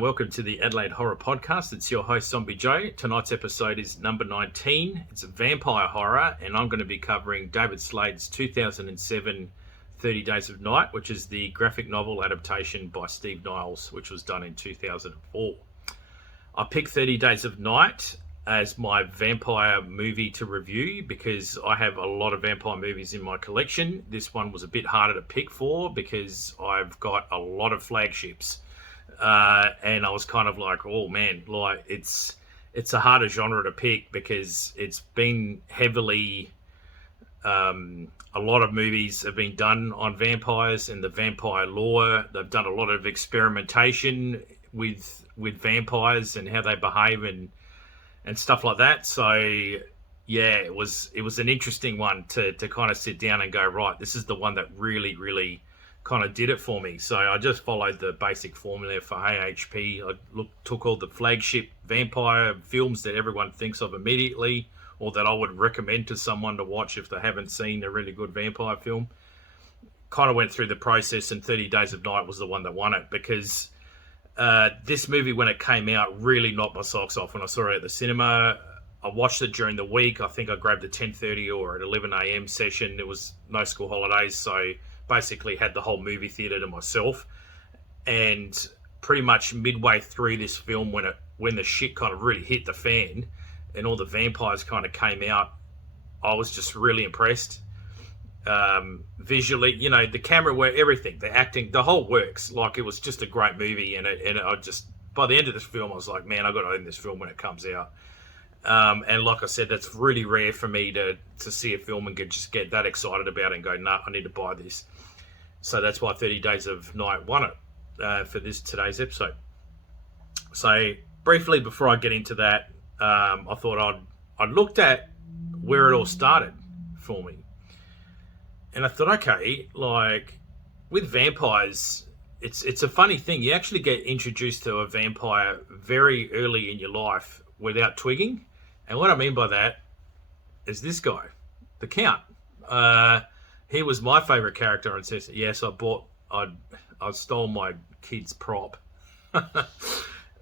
and welcome to the Adelaide Horror Podcast. It's your host, Zombie Joe. Tonight's episode is number 19. It's a vampire horror, and I'm going to be covering David Slade's 2007 30 Days of Night, which is the graphic novel adaptation by Steve Niles, which was done in 2004. I picked 30 Days of Night as my vampire movie to review because I have a lot of vampire movies in my collection. This one was a bit harder to pick for because I've got a lot of flagships. And I was kind of like, oh man, like it's a harder genre to pick because it's been heavily, a lot of movies have been done on vampires and the vampire lore. They've done a lot of experimentation with vampires and how they behave and stuff like that. So yeah, it was an interesting one to kind of sit down and go, right, this is the one that really kind of did it for me. So I just followed the basic formula for AHP. I took all the flagship vampire films that everyone thinks of immediately, or that I would recommend to someone to watch if they haven't seen a really good vampire film. Kind of went through the process, and 30 Days of Night was the one that won it because this movie, when it came out, really knocked my socks off when I saw it at the cinema. I watched it during the week. I think I grabbed a 10:30 or at 11 a.m. session. There was no school holidays, so basically had the whole movie theater to myself. And pretty much midway through this film, when the shit kind of really hit the fan and all the vampires kind of came out, I was just really impressed. Visually, you know, the camera work, everything, the acting, the whole works. Like, it was just a great movie, and I just, by the end of this film, I was like, man, I got to own this film when it comes out. And like I said, that's really rare for me to see a film and just get that excited about it and go, nah, I need to buy this. So that's why 30 Days of Night won it for today's episode. So briefly, before I get into that, I thought I looked at where it all started for me. And I thought, okay, like with vampires, it's a funny thing. You actually get introduced to a vampire very early in your life without twigging. And what I mean by that is this guy, the Count. He was my favourite character on Sesame. Yes, I stole my kid's prop.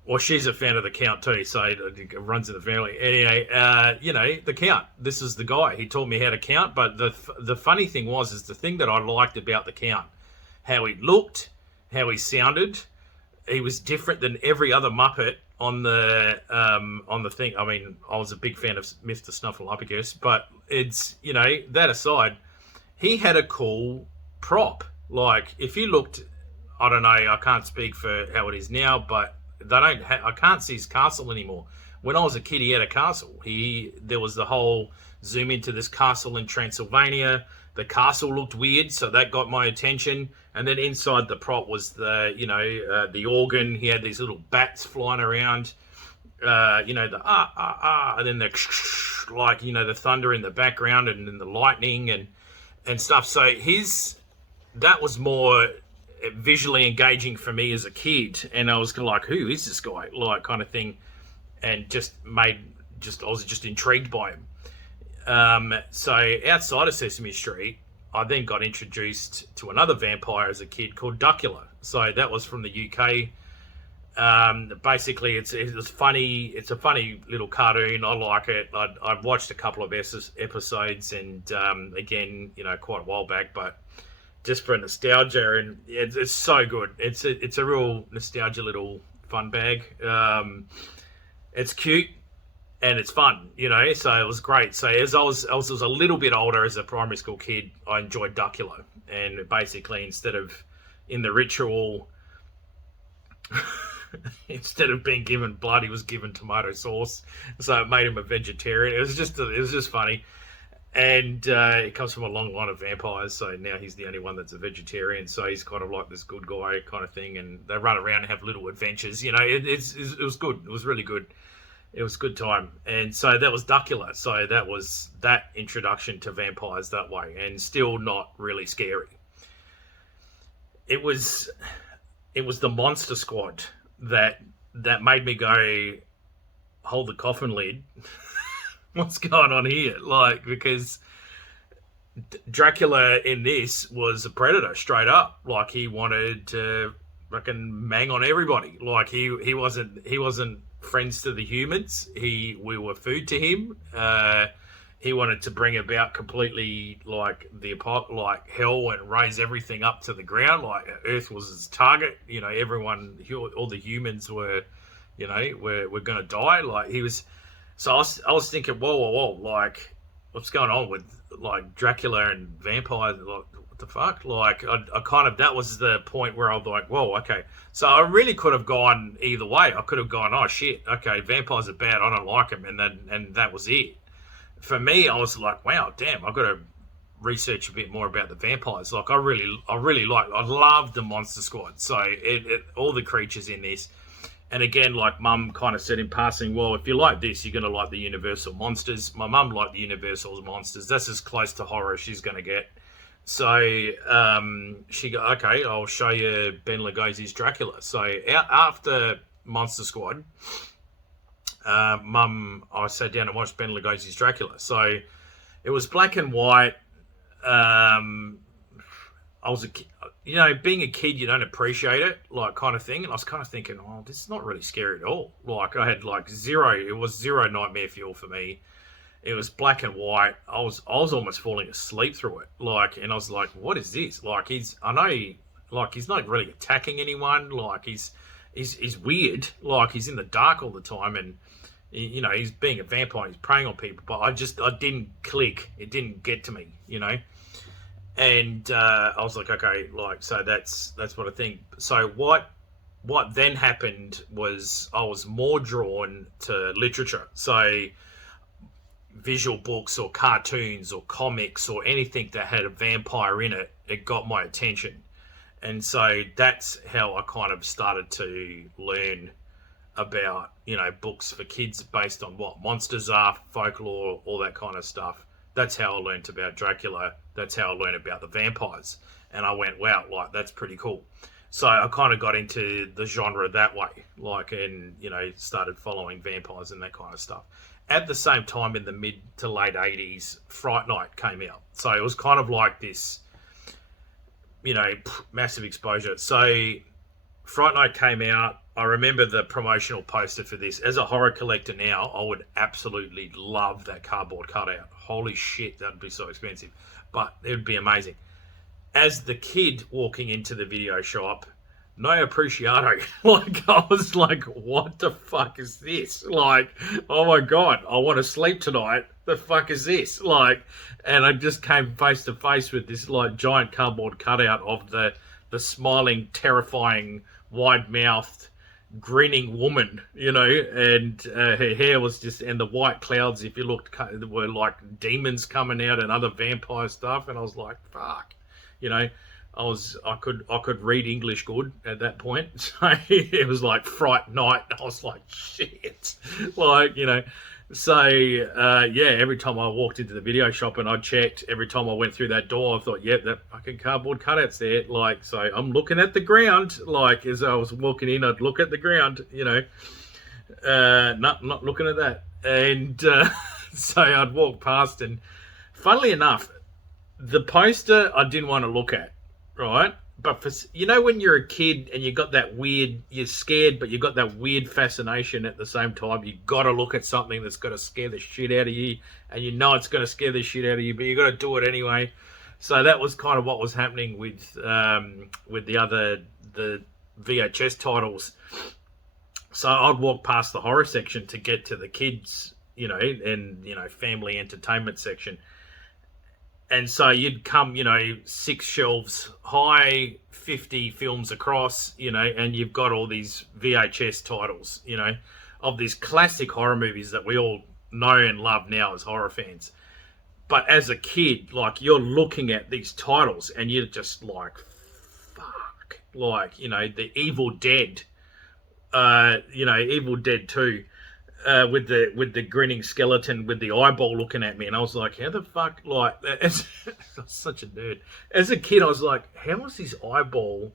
Well, she's a fan of the Count too, so it runs in the family. Anyway, you know, the Count. This is the guy. He taught me how to count. But the funny thing is the thing that I liked about the Count, how he looked, how he sounded. He was different than every other Muppet on the thing. I mean, I was a big fan of Mr. Snuffleupagus, but it's, you know, that aside, he had a cool prop. Like, if you looked, I don't know, I can't speak for how it is now, but I can't see his castle anymore. When I was a kid, he had a castle. There was the whole zoom into this castle in Transylvania. The castle looked weird, so that got my attention. And then inside the prop was the organ. He had these little bats flying around. You know, the and then the like, you know, the thunder in the background and then the lightning and stuff. So that was more visually engaging for me as a kid, and I was like, who is this guy, like, kind of thing, and I was just intrigued by him. So outside of Sesame Street, I then got introduced to another vampire as a kid called Docula. So that was from the UK. Basically it's funny. It's a funny little cartoon. I like it. I've watched a couple of episodes, and again, you know, quite a while back, but just for nostalgia, and it's so good. It's a real nostalgia little fun bag. It's cute and it's fun, you know. So it was great. So as I was a little bit older, as a primary school kid, I enjoyed Docula, and basically instead of in the ritual, instead of being given blood, he was given tomato sauce. So it made him a vegetarian. It was just funny. And it comes from a long line of vampires, so now he's the only one that's a vegetarian. So he's kind of like this good guy kind of thing, and they run around and have little adventures. You know, it was good. It was really good. It was a good time. And so that was Dracula. So that was that introduction to vampires that way, and still not really scary. It was the Monster Squad that made me go, hold the coffin lid. What's going on here? Like, because Dracula in this was a predator straight up. Like, he wanted to fucking mang on everybody. Like he wasn't friends to the humans. We were food to him. He wanted to bring about completely like like hell and raise everything up to the ground. Like Earth was his target. You know, all the humans were, you know, were going to die. Like he was. So I was thinking, whoa, like what's going on with like Dracula and vampires? Like, what the fuck? Like I kind of, that was the point where I was like, whoa, okay. So I really could have gone either way. I could have gone, oh shit, okay, vampires are bad. I don't like them, and that was it. For me, I was like, wow, damn, I've got to research a bit more about the vampires. Like, I love the Monster Squad. So all the creatures in this. And again, like Mum kind of said in passing, well, if you like this, you're going to like the Universal monsters. My mum liked the Universal monsters. That's as close to horror as she's going to get. So she go, okay, I'll show you Ben Lugosi's Dracula. So after Monster Squad, I sat down and watched Ben Lugosi's Dracula. So it was black and white. I was you know, being a kid, you don't appreciate it, like kind of thing. And I was kind of thinking, oh, this is not really scary at all. Like I had like it was zero nightmare fuel for me. It was black and white. I was almost falling asleep through it. Like, and I was like, what is this? Like he's not really attacking anyone. Like he's weird. Like he's in the dark all the time, and you know, he's being a vampire. He's preying on people, but I didn't click. It didn't get to me, you know. And I was like, okay, like, so that's what I think. So what then happened was I was more drawn to literature. So visual books or cartoons or comics or anything that had a vampire in it, it got my attention. And so that's how I kind of started to learn about, you know, books for kids based on what monsters are, folklore, all that kind of stuff. That's how I learned about Dracula. That's how I learned about the vampires. And I went, wow, like, that's pretty cool. So I kind of got into the genre that way, like, and, you know, started following vampires and that kind of stuff. At the same time, in the mid to late 80s, Fright Night came out. So it was kind of like this, you know, massive exposure. So Fright Night came out. I remember the promotional poster for this. As a horror collector now, I would absolutely love that cardboard cutout. Holy shit, that'd be so expensive. But it would be amazing. As the kid walking into the video shop, no appreciato. Like, I was like, what the fuck is this? Like, oh my God, I want to sleep tonight. The fuck is this? Like, and I just came face to face with this, like, giant cardboard cutout of the smiling, terrifying, wide-mouthed, grinning woman, you know, and her hair was just, and the white clouds, if you looked, were like demons coming out and other vampire stuff. And I was like, fuck, you know, I could read English good at that point. So it was like Fright Night. I was like, shit, like, you know. So yeah, every time I walked into the video shop and I checked, every time I went through that door, I thought, yep, that fucking cardboard cutout's there. Like, so I'm looking at the ground. Like, as I was walking in, I'd look at the ground, you know, not looking at that. And so I'd walk past, and funnily enough, the poster I didn't want to look at, right? But for, you know, when you're a kid and you got that weird, you're scared, but you got that weird fascination at the same time. You got to look at something that's got to scare the shit out of you, and you know it's going to scare the shit out of you, but you got to do it anyway. So that was kind of what was happening with the VHS titles. So I'd walk past the horror section to get to the kids, you know, and, you know, family entertainment section. And so you'd come, you know, 6 shelves high, 50 films across, you know, and you've got all these VHS titles, you know, of these classic horror movies that we all know and love now as horror fans. But as a kid, like, you're looking at these titles and you're just like, fuck. Like, you know, the Evil Dead, you know, Evil Dead 2. With the grinning skeleton with the eyeball looking at me, and I was like, how the fuck, like, I was such a nerd. As a kid, I was like, how is his eyeball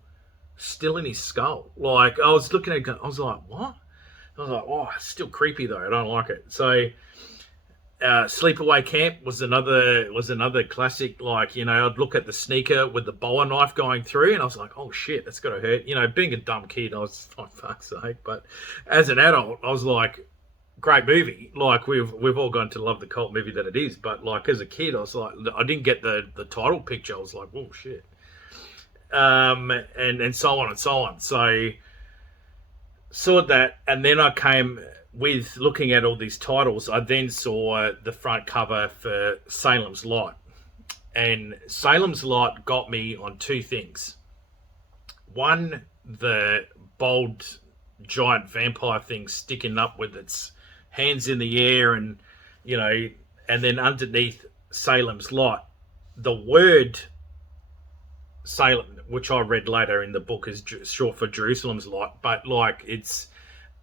still in his skull? Like, I was looking at it, I was like, what? I was like, oh, it's still creepy though, I don't like it. So, Sleepaway Camp was another classic. Like, I'd look at the sneaker with the boa knife going through, and I was like, "Oh shit, that's gotta hurt." Being a dumb kid, I was like, "Fuck's sake!" But as an adult, I was like, "Great movie." Like, we've all gone to love the cult movie that it is. But like as a kid, I was like, I didn't get the title picture. I was like, "Oh shit," and so on and so on. So saw that, and then I came with looking at all these titles. I then saw the front cover for Salem's Lot, and Salem's Lot got me on two things. One, the bold giant vampire thing sticking up with its hands in the air, and and then underneath Salem's Lot, the word Salem, which I read later in the book, is short for Jerusalem's Lot, but like it's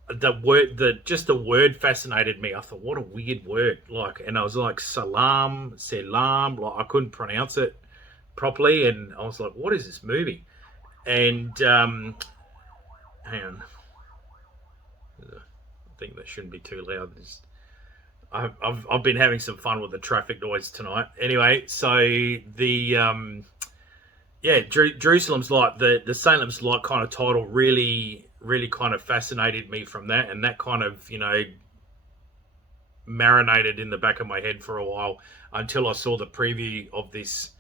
the word fascinated me. I thought, what a weird word. Like, and I was like, salam, like I couldn't pronounce it properly, and I was like, what is this movie? And hang on, I think that shouldn't be too loud. I've been having some fun with the traffic noise tonight. Anyway, so the Jerusalem's Lot, the Salem's Lot kind of title really kind of fascinated me from that, and that kind of marinated in the back of my head for a while until I saw the preview of this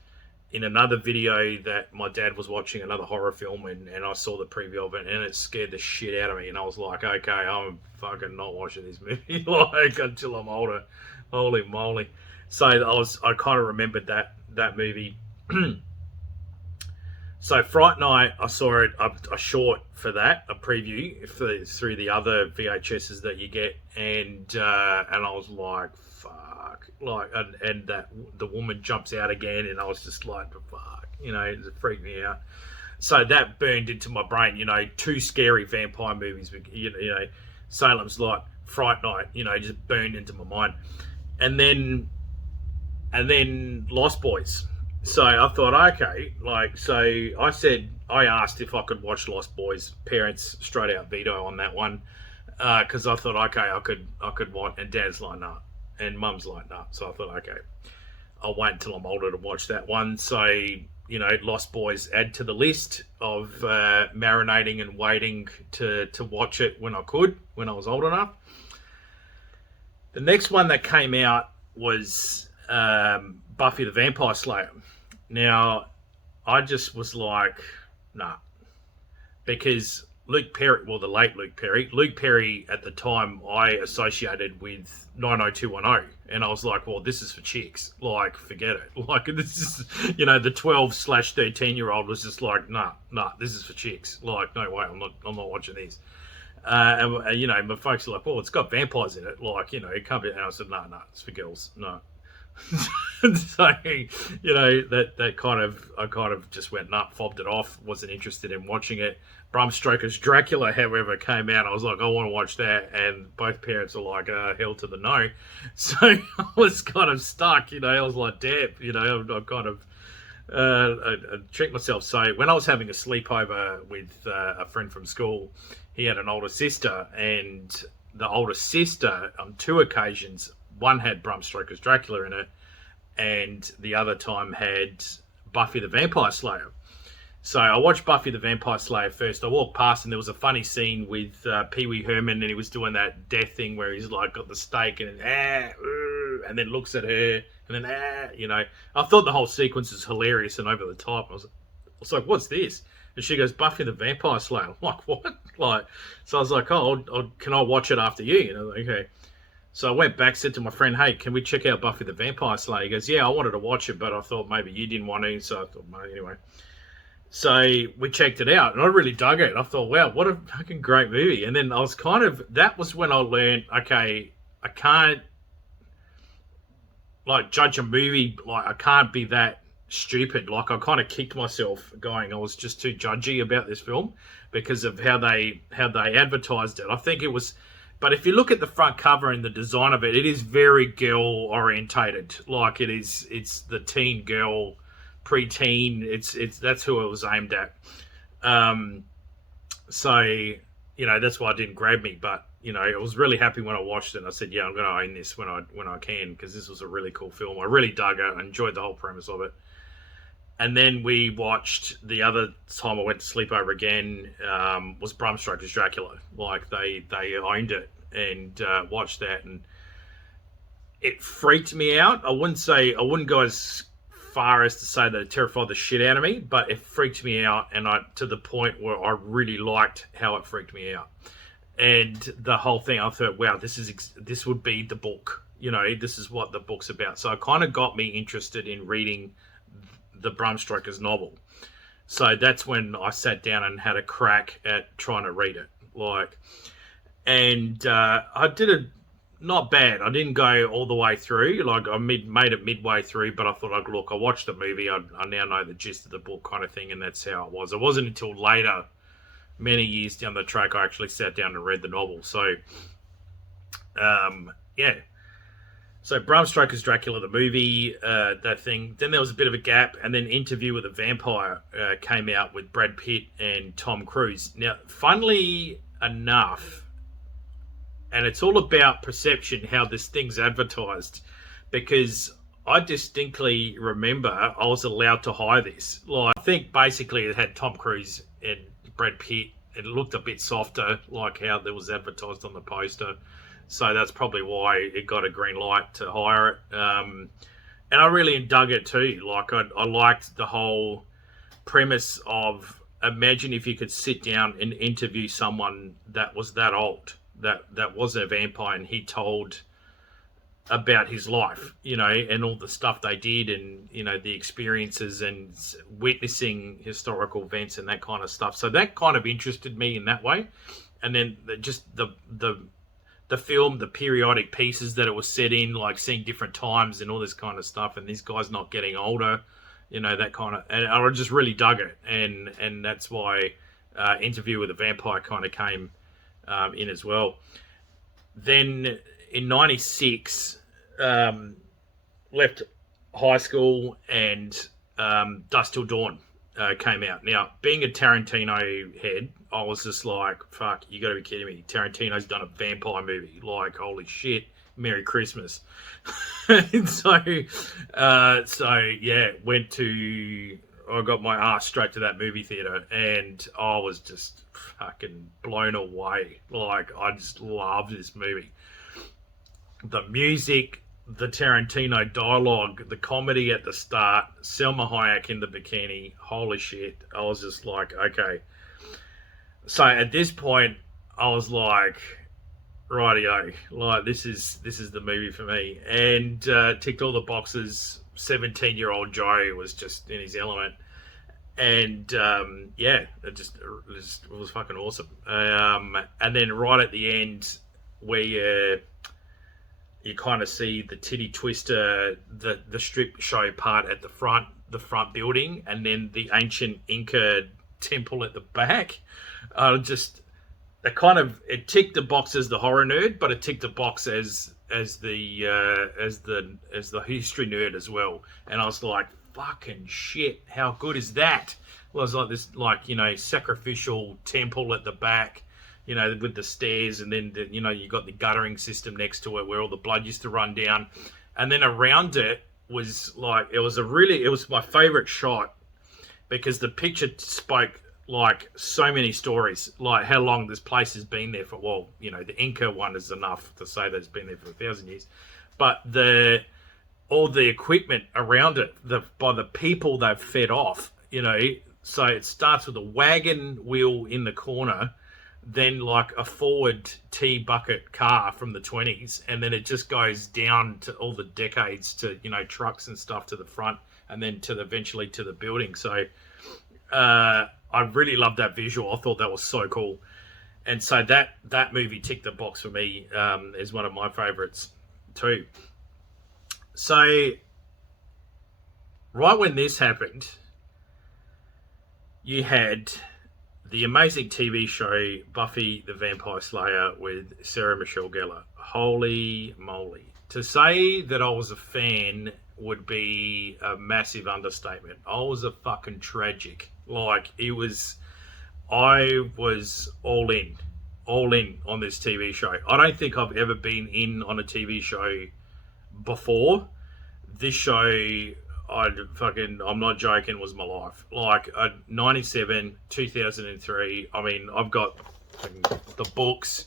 in another video that my dad was watching, another horror film, and I saw the preview of it, and it scared the shit out of me, and I was like, okay, I'm fucking not watching this movie like until I'm older. Holy moly. So I kind of remembered that movie. So Fright Night, I saw it a short for that, a preview through the other VHSs that you get, and I was like, fuck, like, and that the woman jumps out again, and I was just like, fuck, it freaked me out. So that burned into my brain, two scary vampire movies, Salem's Lot, Fright Night, just burned into my mind, and then Lost Boys. So I thought, okay, I asked if I could watch Lost Boys. Parents straight out veto on that one, because I thought, okay, I could watch, and Dad's like, nah, and Mum's like, nah. So I thought, okay, I'll wait until I'm older to watch that one. So Lost Boys add to the list of marinating and waiting to watch it when I was old enough. The next one that came out was Buffy the Vampire Slayer. Now, I just was like, nah. Because Luke Perry, well, the late Luke Perry at the time I associated with 90210. And I was like, well, this is for chicks. Like, forget it. Like, this is, the 12/13-year-old was just like, nah, this is for chicks. Like, no way, I'm not watching these. And my folks are like, well, it's got vampires in it. Like, it can't be. And I said, no, it's for girls. No. So that I kind of just went nut, fobbed it off, wasn't interested in watching it. Bram Stoker's Dracula, however, came out. I was like, I want to watch that, and both parents were like, hell to the no. So I was kind of stuck. I was like, damn, I kind of I tricked myself. So when I was having a sleepover with a friend from school, he had an older sister, and the older sister on two occasions, one had Bram Stoker's Dracula in it, and the other time had Buffy the Vampire Slayer. So I watched Buffy the Vampire Slayer first. I walked past, and there was a funny scene with Pee Wee Herman, and he was doing that death thing where he's like got the stake and and then looks at her, and then I thought the whole sequence is hilarious and over the top. I was like, what's this? And she goes, Buffy the Vampire Slayer. I'm like, what? So I was like, can I watch it after you? Okay. So I went back, said to my friend, hey, can we check out Buffy the Vampire Slayer? He goes, yeah, I wanted to watch it, but I thought maybe you didn't want to. So I thought, anyway. So we checked it out, and I really dug it. I thought, wow, what a fucking great movie. And then I was that was when I learned, okay, I can't, judge a movie. I can't be that stupid. I kind of kicked myself going, I was just too judgy about this film because of how they advertised it. I think it was... But if you look at the front cover and the design of it, it is very girl orientated. It's the teen girl, preteen. That's who it was aimed at. So that's why it didn't grab me. But I was really happy when I watched it. And I said, yeah, I'm going to own this when I can, because this was a really cool film. I really dug it. I enjoyed the whole premise of it. And then we watched, the other time I went to sleep over again, was Bram Stoker's Dracula. Like, they owned it, and watched that, and it freaked me out. I wouldn't go as far as to say that it terrified the shit out of me, but it freaked me out, and to the point where I really liked how it freaked me out. And the whole thing, I thought, wow, this would be the book. This is what the book's about. So it kind of got me interested in reading the Bram Stoker's novel. So that's when I sat down and had a crack at trying to read it. I did it not bad. I didn't go all the way through. I made it midway through, but I thought, I watched the movie. I now know the gist of the book, kind of thing, and that's how it was. It wasn't until later, many years down the track, I actually sat down and read the novel. So, yeah. So Bram Stoker's Dracula, the movie, that thing. Then there was a bit of a gap, and then Interview with a Vampire came out with Brad Pitt and Tom Cruise. Now, funnily enough, and it's all about perception, how this thing's advertised, because I distinctly remember I was allowed to hire this. I think basically it had Tom Cruise and Brad Pitt. It looked a bit softer, like how it was advertised on the poster. So that's probably why it got a green light to hire it. And I really dug it too. I liked the whole premise of, imagine if you could sit down and interview someone that was that old, that wasn't a vampire, and he told about his life, and all the stuff they did, and, the experiences and witnessing historical events and that kind of stuff. So that kind of interested me in that way. And then just the film, the periodic pieces that it was set in, like seeing different times and all this kind of stuff, and this guy's not getting older, that kind of, and I just really dug it, and that's why Interview with a Vampire kind of came in as well. Then in '96, left high school, and Dusk Till Dawn came out. Now, being a Tarantino head, I was just like, fuck, you gotta be kidding me. Tarantino's done a vampire movie. Holy shit, Merry Christmas. So yeah, I got my ass straight to that movie theater, and I was just fucking blown away. I just loved this movie. The music, the Tarantino dialogue, the comedy at the start, Selma Hayek in the bikini, holy shit. I was just like, okay. So at this point, I was like, rightio, this is the movie for me. And ticked all the boxes. 17-year-old Joe was just in his element. And yeah, it was fucking awesome. And then right at the end, where you kind of see the titty twister, the strip show part at the front building, and then the ancient Inca temple at the back. It ticked the box as the horror nerd, but it ticked the box as the history nerd as well. And I was like, fucking shit, how good is that? It was like this, sacrificial temple at the back, with the stairs, and then you got the guttering system next to it where all the blood used to run down, and then around it was it was my favorite shot, because the picture spoke so many stories, how long this place has been there for. Well, the Inca one is enough to say that it's been there for 1,000 years, but all the equipment around it, by the people they've fed off, so it starts with a wagon wheel in the corner, then a forward tea bucket car from the 20s, and then it just goes down to all the decades to trucks and stuff to the front, and then eventually to the building. So I really loved that visual. I thought that was so cool, and so that movie ticked the box for me as one of my favorites too. So right when this happened, you had the amazing TV show Buffy the Vampire Slayer with Sarah Michelle Gellar. Holy moly. To say that I was a fan would be a massive understatement. I was a fucking tragic. I was all in all in on this TV show. I don't think I've ever been in on a TV show before. This show, I'm not joking, was my life. Like, 97, 2003. I mean, I've got the books,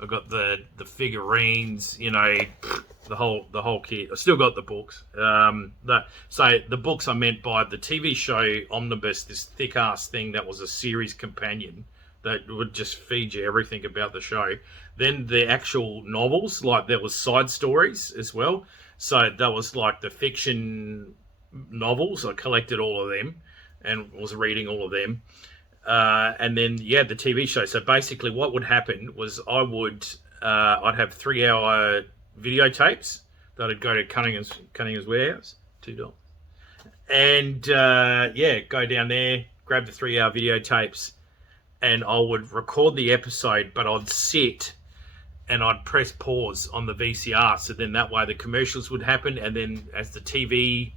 I've got the figurines, you know, the whole kit. I still got the books. So the books I meant by the TV show Omnibus, this thick ass thing that was a series companion that would just feed you everything about the show. Then the actual novels, like there was side stories as well. So that was like the fiction novels. I collected all of them and was reading all of them. And then, yeah, the TV show. So basically what would happen was I'd have 3-hour videotapes that I'd go to Cunningham's warehouse, $2. And, go down there, grab the 3-hour videotapes, and I would record the episode, but I'd sit and I'd press pause on the VCR. So then that way the commercials would happen. And then as the TV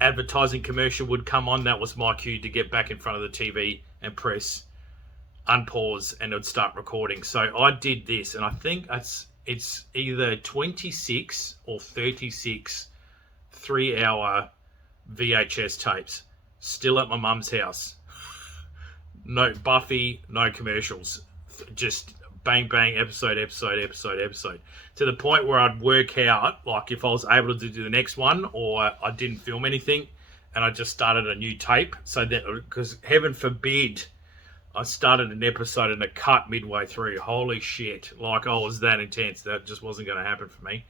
advertising commercial would come on, that was my cue to get back in front of the TV and press unpause, and it would start recording. So I did this, and I think it's either 26 or 36 3-hour VHS tapes still at my mum's house. No Buffy, no commercials, just bang bang, episode, to the point where I'd work out, like, if I was able to do the next one or I didn't film anything and I just started a new tape. So that, because heaven forbid I started an episode and it cut midway through. Holy shit, like, I was that intense. That just wasn't going to happen for me.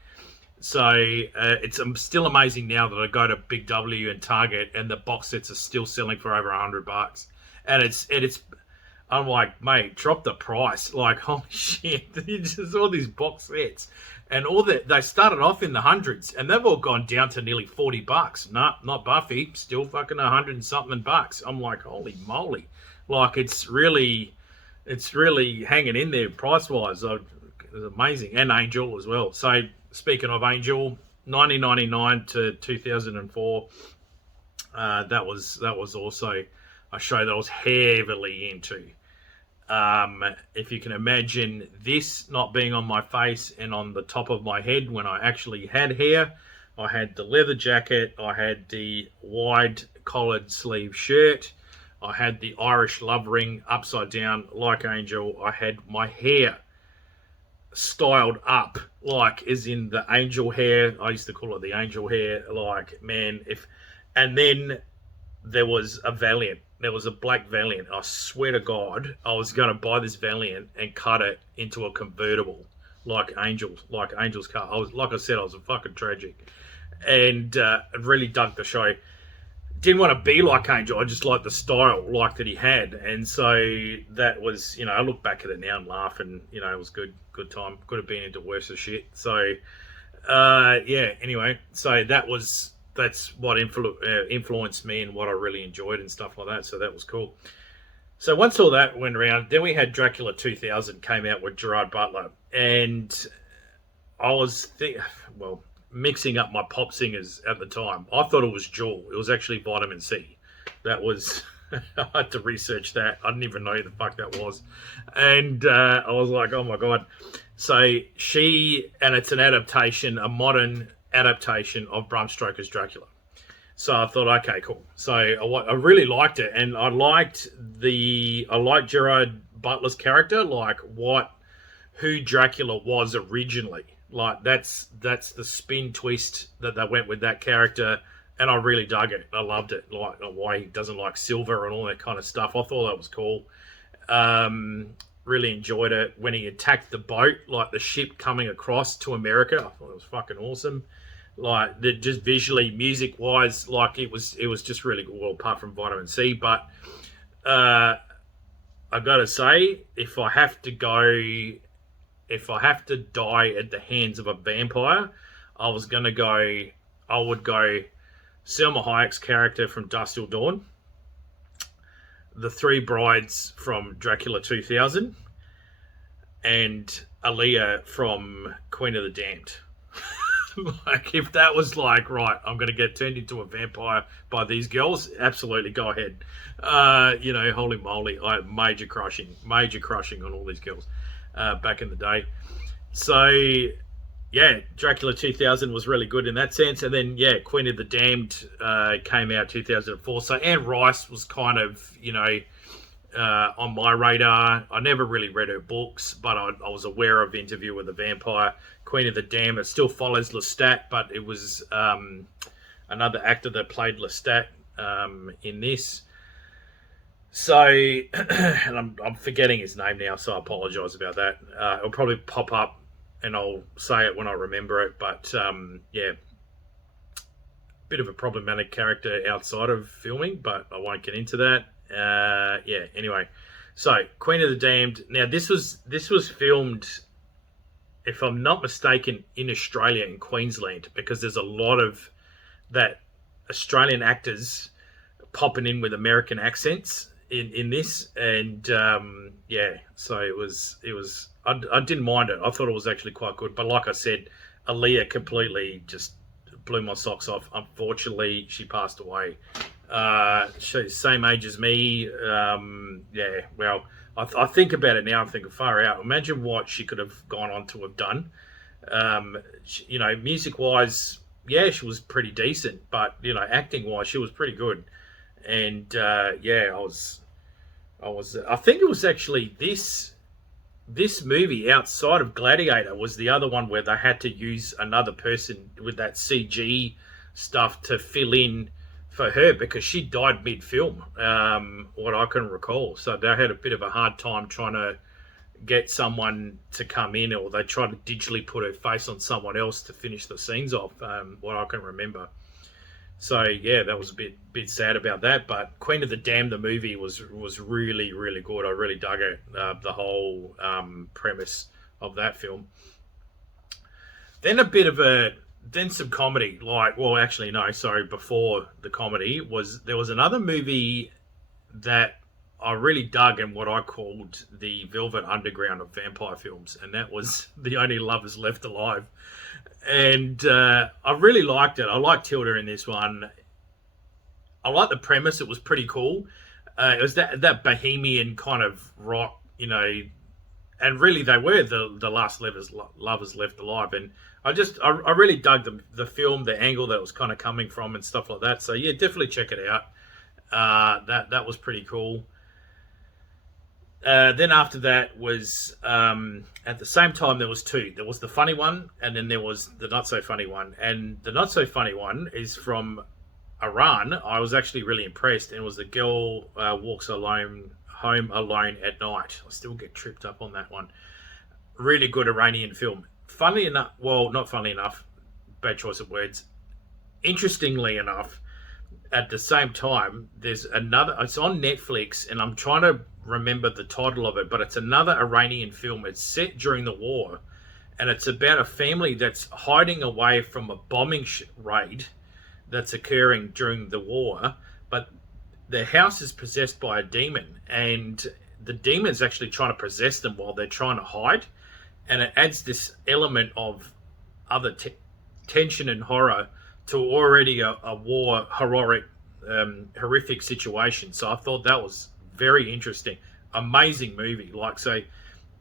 So it's still amazing now that I go to Big W and Target and the box sets are still selling for over $100. And it's I'm like, mate, drop the price. Like, holy shit, just all these box sets. And all that, they started off in the hundreds and they've all gone down to nearly $40. Nah, not Buffy, still fucking 100 and something bucks. I'm like, holy moly. Like, it's really hanging in there price-wise. It was amazing. And Angel as well. So, speaking of Angel, 1999 to 2004, that was also a show that I was heavily into. If you can imagine this not being on my face and on the top of my head when I actually had hair, I had the leather jacket, I had the wide collared sleeve shirt, I had the Irish love ring upside down like Angel, I had my hair styled up like as in the angel hair. I used to call it the angel hair. Like, man, and then there was a Valiant. There was a black Valiant. I swear to God, I was going to buy this Valiant and cut it into a convertible, like Angel's car. I was a fucking tragic, and really dug the show. Didn't want to be like Angel. I just liked the style, like that he had, and so that was, I look back at it now and laugh, and it was good time. Could have been into worse shit. So, Anyway, so that's what influenced me and what I really enjoyed and stuff like that. So that was cool. So once all that went around, then we had Dracula 2000 came out with Gerard Butler, and I was mixing up my pop singers at the time. I thought it was Jewel. It was actually Vitamin C. That was I had to research that. I didn't even know who the fuck that was, and I was like, oh my god. So and it's an adaptation, a modern adaptation of Bram Stoker's Dracula. So I thought, okay, cool. So I really liked it, and I liked Gerard Butler's character, like who Dracula was originally. Like that's the spin twist that they went with that character, and I really dug it. I loved it. Like why he doesn't like silver and all that kind of stuff. I thought that was cool. Really enjoyed it when he attacked the boat, like the ship coming across to America. I thought it was fucking awesome. Like just visually, music wise, like it was just really good. Well, apart from Vitamin C, but I gotta say, if I have to die at the hands of a vampire, I would go Selma Hayek's character from Dusk Till Dawn, the three brides from Dracula 2000, and Aaliyah from Queen of the Damned. Like, if that was like, right, I'm going to get turned into a vampire by these girls, absolutely, go ahead. Holy moly, major crushing on all these girls. back in the day. So yeah, Dracula 2000 was really good in that sense. And then, yeah, Queen of the Damned came out 2004. So Anne Rice was kind of, on my radar. I never really read her books, but I was aware of Interview with the Vampire. Queen of the Damned, it still follows Lestat, but it was another actor that played Lestat in this. So, and I'm forgetting his name now, so I apologise about that. It'll probably pop up and I'll say it when I remember it. But yeah, bit of a problematic character outside of filming, but I won't get into that. Yeah. Anyway, so Queen of the Damned. Now this was filmed, if I'm not mistaken, in Australia, in Queensland, because there's a lot of that Australian actors popping in with American accents in this, and yeah, so it was I didn't mind it. I thought it was actually quite good, but like I said, Aaliyah completely just blew my socks off. Unfortunately, she passed away. She's the same age as me. Yeah, well, I think about it now. I'm thinking, far out. Imagine what she could have gone on to have done. Music wise, yeah, she was pretty decent, but acting wise, she was pretty good. And yeah, I think it was actually this movie, outside of Gladiator, was the other one where they had to use another person with that CG stuff to fill in for her, because she died mid-film, what I can recall. So they had a bit of a hard time trying to get someone to come in, or they tried to digitally put her face on someone else to finish the scenes off, what I can remember. So yeah, that was a bit sad about that. But Queen of the Damned, the movie, was really, really good. I really dug it, the whole premise of that film. Then then some comedy, before the comedy there was another movie that I really dug, and what I called the Velvet Underground of vampire films, and that was The Only Lovers Left Alive. And I really liked it. I liked Tilda in this one. I liked the premise. It was pretty cool. It was that bohemian kind of rock, and really they were the last lovers left alive. And I really dug the film, the angle that it was kind of coming from and stuff like that. So yeah, definitely check it out. That was pretty cool. Then after that was, at the same time, there was two. There was the funny one, and then there was the not so funny one. And the not so funny one is from Iran. I was actually really impressed, and it was The Girl Walks Home Alone at Night. I still get tripped up on that one. Really good Iranian film. Funnily enough, well, not funnily enough, bad choice of words. Interestingly enough, at the same time, there's another, it's on Netflix, and I'm trying to remember the title of it, but it's another Iranian film. It's set during the war, and it's about a family that's hiding away from a bombing raid that's occurring during the war, but their house is possessed by a demon, and the demon's actually trying to possess them while they're trying to hide, and it adds this element of other tension and horror to already a war horrific situation. So I thought that was very interesting. Amazing movie. So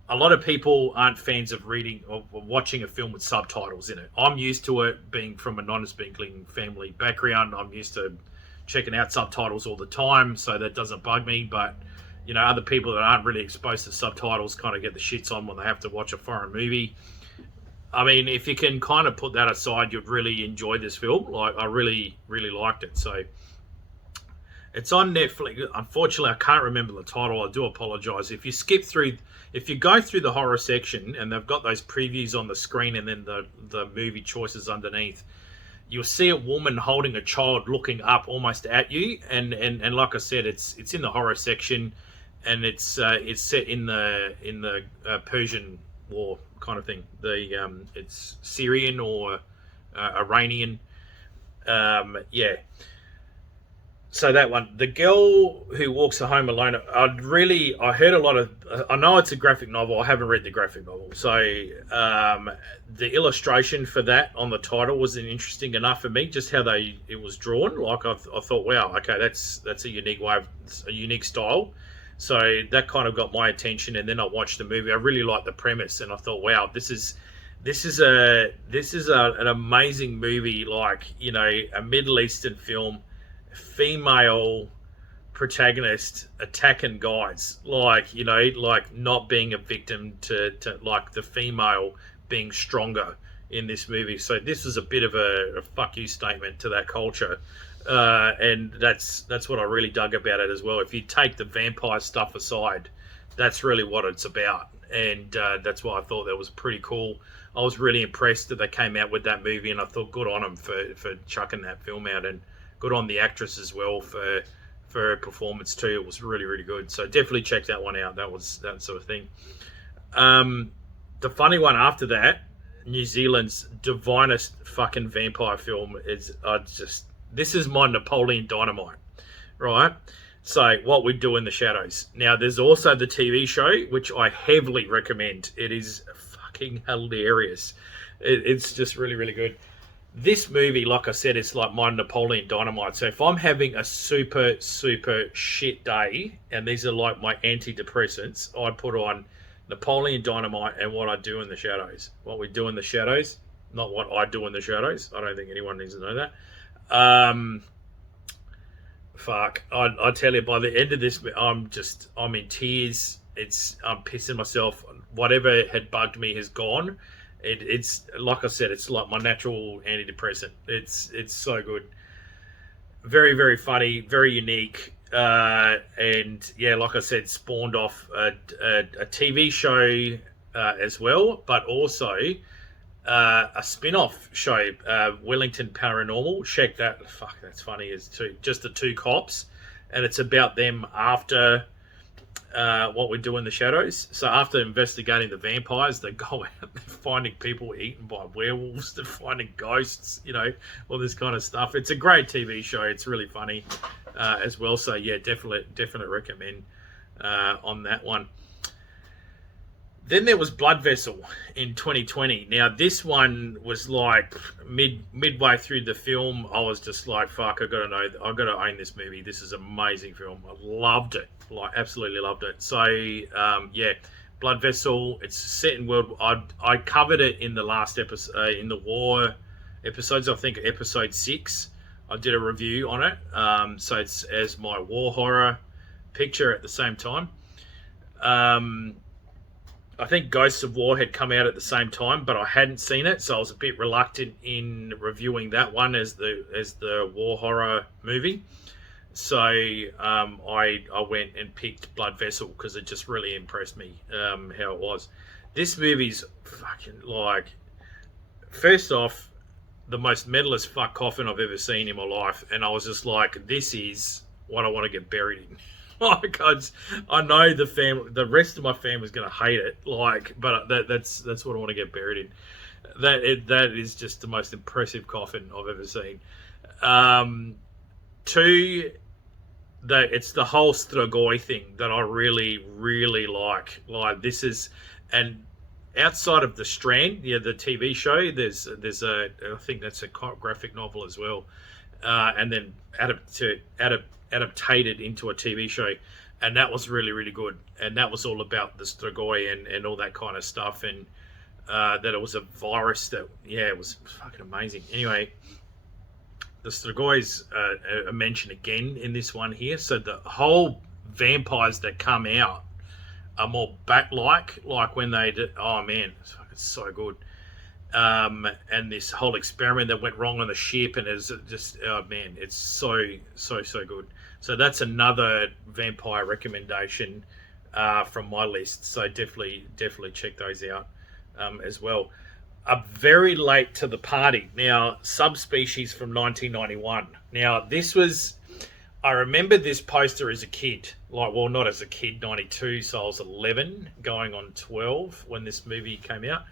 a lot of people aren't fans of reading or watching a film with subtitles in it. I'm used to it, being from a non-speaking family background. I'm used to checking out subtitles all the time, so that doesn't bug me. But other people that aren't really exposed to subtitles kind of get the shits on when they have to watch a foreign movie. I mean, if you can kind of put that aside, you'd really enjoy this film. I really, really liked it. So it's on Netflix. Unfortunately, I can't remember the title. I do apologize. If you go through the horror section, and they've got those previews on the screen and then the movie choices underneath, you'll see a woman holding a child looking up almost at you. And like I said, it's in the horror section, and it's set in the Persian War kind of thing. It's Syrian or Iranian. Yeah. So that one, The Girl Who Walks Home Alone. I heard a lot of. I know it's a graphic novel. I haven't read the graphic novel. So the illustration for that on the title wasn't interesting enough for me. Just how it was drawn. I thought, wow, okay, that's a unique way, a unique style. So that kind of got my attention, and then I watched the movie. I really liked the premise, and I thought, wow, this is an amazing movie. Like, you know, a Middle Eastern film, female protagonist attacking guys, like, you know, like not being a victim to like the female being stronger in this movie. So this is a bit of a fuck you statement to that culture, and that's what I really dug about it as well. If you take the vampire stuff aside, that's really what it's about, and that's why I thought that was pretty cool. I was really impressed that they came out with that movie, and I thought good on them for chucking that film out, and good on the actress as well for her performance too. It was really, really good. So definitely check that one out. That was that sort of thing. The funny one after that, New Zealand's divinest fucking vampire film is this is my Napoleon Dynamite, right? So What We Do in the Shadows. Now there's also the TV show, which I heavily recommend. It is fucking hilarious. It's just really, really good. This movie, like I said, it's like my Napoleon Dynamite. So if I'm having a super, super shit day, and these are like my antidepressants, I put on Napoleon Dynamite and What I Do in the Shadows. What We Do in the Shadows, not What I Do in the Shadows. I don't think anyone needs to know that. Fuck. I tell you, by the end of this, I'm in tears. I'm pissing myself. Whatever had bugged me has gone. It's like I said, it's like my natural antidepressant. It's so good, very, very funny, very unique, and yeah, like I said, spawned off a TV show as well, but also a spin-off show, Wellington Paranormal. Check that. Fuck, that's funny. It's just the two cops, and it's about them after What We Do in the Shadows. So after investigating the vampires, they go out finding people eaten by werewolves, they're finding ghosts, you know, all this kind of stuff. It's a great TV show. It's really funny as well. So yeah, definitely recommend on that one. Then there was Blood Vessel in 2020. Now this one was like midway through the film. I was just like, fuck, I gotta own this movie. This is an amazing film. I loved it. Like, absolutely loved it. So yeah, Blood Vessel. It's set in world. I covered it in the last episode, in the war episodes. I think episode 6. I did a review on it. So it's as my war horror picture at the same time. I think Ghosts of War had come out at the same time, but I hadn't seen it, so I was a bit reluctant in reviewing that one as the war horror movie. So I went and picked Blood Vessel because it just really impressed me how it was. This movie's fucking like, first off, the most metal as fuck coffin I've ever seen in my life, and I was just like, this is what I want to get buried in. Like, I know the rest of my family's going to hate it, like, but that's what I want to get buried in. That is just the most impressive coffin I've ever seen. Two, it's the whole Strigoi thing that I really, really like. Like, this is, and outside of The Strand, yeah, the TV show, there's I think that's a graphic novel as well, and then adapted into a TV show, and that was really, really good. And that was all about the Strigoi and all that kind of stuff, and that it was a virus that, yeah, it was fucking amazing. Anyway, the Strigois are mentioned again in this one here. So the whole vampires that come out are more bat-like, like when they did. Oh man, it's so good. And this whole experiment that went wrong on the ship, and it's just, oh man, it's so good. So that's another vampire recommendation from my list. So definitely check those out as well. Very late to the party. Now, Subspecies from 1991. Now, I remember this poster as a kid. Like, well, not as a kid, 92, so I was 11, going on 12 when this movie came out.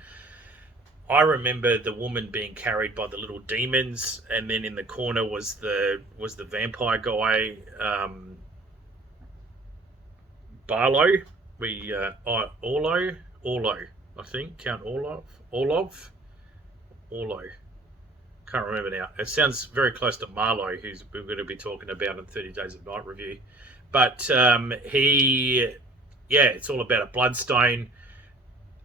I remember the woman being carried by the little demons, and then in the corner was the vampire guy, Barlow. Orlo, I think, Count Orlov. Can't remember now. It sounds very close to Marlowe, who's we're going to be talking about in 30 Days of Night review. But it's all about a bloodstone.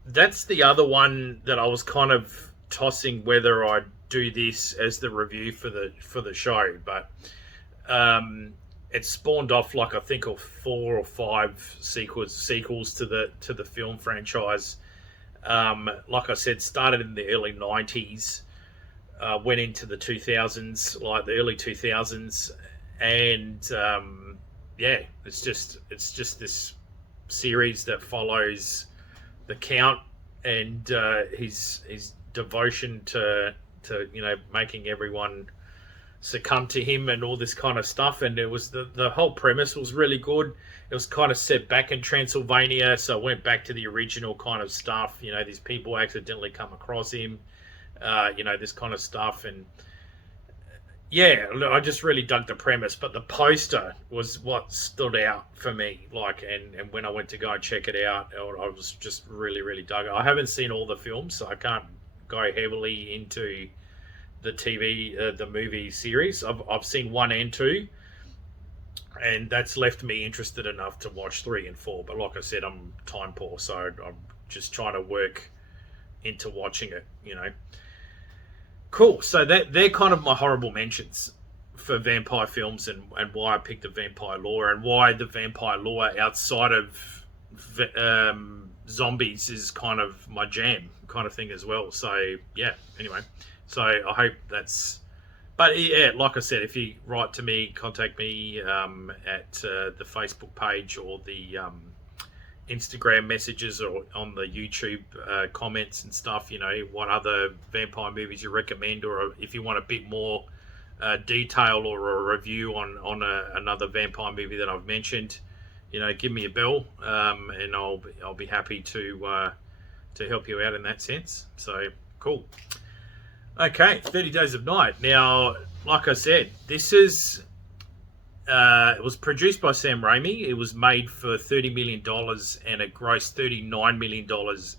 That's the other one that I was kind of tossing whether I'd do this as the review for the show, but it spawned off like I think of 4 or 5 sequels to the film franchise. Like I said, started in the early '90s, went into the 2000s, like the early 2000s, and it's just this series that follows the Count and his devotion to making everyone succumb to him and all this kind of stuff. And it was the whole premise was really good. It was kind of set back in Transylvania, so I went back to the original kind of stuff. These people accidentally come across him, this kind of stuff. And yeah, I just really dug the premise, but the poster was what stood out for me. And when I went to go and check it out, I was just really, really dug it. I haven't seen all the films, so I can't go heavily into the movie series. I've seen 1 and 2, and that's left me interested enough to watch 3 and 4. But like I said, I'm time poor, so I'm just trying to work into watching it. Cool. So they're kind of my horrible mentions for vampire films, and why I picked the vampire lore, and why the vampire lore outside of zombies is kind of my jam kind of thing as well. So yeah, anyway, so I hope that's, but yeah, like I said, if you write to me, contact me at the Facebook page or the Instagram messages or on the YouTube comments and stuff, what other vampire movies you recommend, or if you want a bit more detail or a review on another vampire movie that I've mentioned, give me a bell, and I'll be happy to help you out in that sense. So cool. Okay, 30 Days of Night. Now, like I said, this is it was produced by Sam Raimi. It was made for $30 million and it grossed $39 million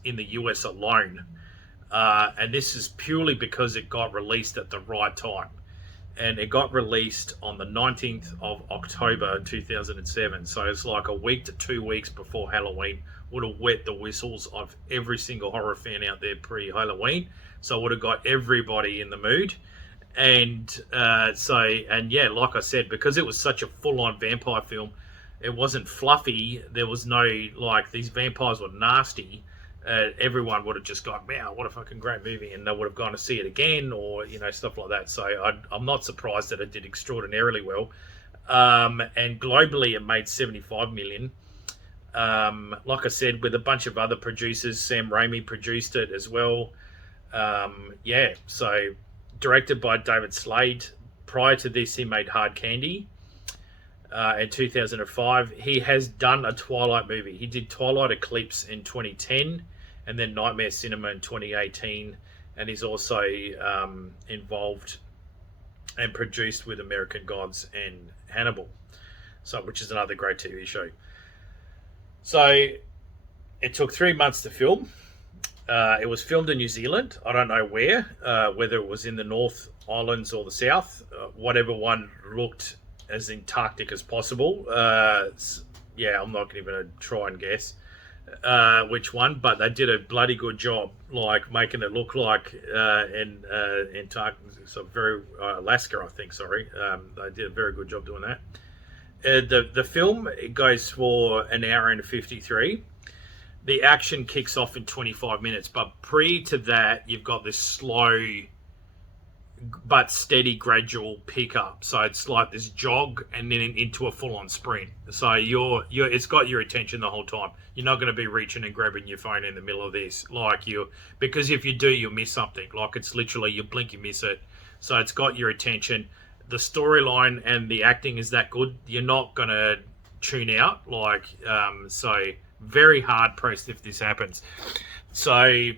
in the US alone. And this is purely because it got released at the right time. And it got released on the 19th of October 2007. So it's like a week to 2 weeks before Halloween. Would have wet the whistles of every single horror fan out there pre-Halloween. So it would have got everybody in the mood. And like I said, because it was such a full-on vampire film, it wasn't fluffy. There was no, these vampires were nasty. Everyone would have just gone, wow, what a fucking great movie, and they would have gone to see it again, or stuff like that. So I'm not surprised that it did extraordinarily well. And globally, it made $75 million. Like I said, with a bunch of other producers, Sam Raimi produced it as well. So directed by David Slade. Prior to this, he made Hard Candy in 2005. He has done a Twilight movie. He did Twilight Eclipse in 2010, and then Nightmare Cinema in 2018. And he's also involved and produced with American Gods and Hannibal, which is another great TV show. So it took 3 months to film. It was filmed in New Zealand. I don't know where, whether it was in the North Islands or the South, whatever one looked as Antarctic as possible. I'm not even going to try and guess which one, but they did a bloody good job, making it look like in Antarctica, Alaska, I think. Sorry, they did a very good job doing that. The film, it goes for an hour and 53. The action kicks off in 25 minutes, but pre to that, you've got this slow but steady gradual pickup. So it's like this jog and then into a full-on sprint. So it's got your attention the whole time. You're not going to be reaching and grabbing your phone in the middle of this, because if you do, you'll miss something. It's literally, you blink, you miss it. So it's got your attention. The storyline and the acting is that good. You're not going to tune out. So very hard pressed if this happens. So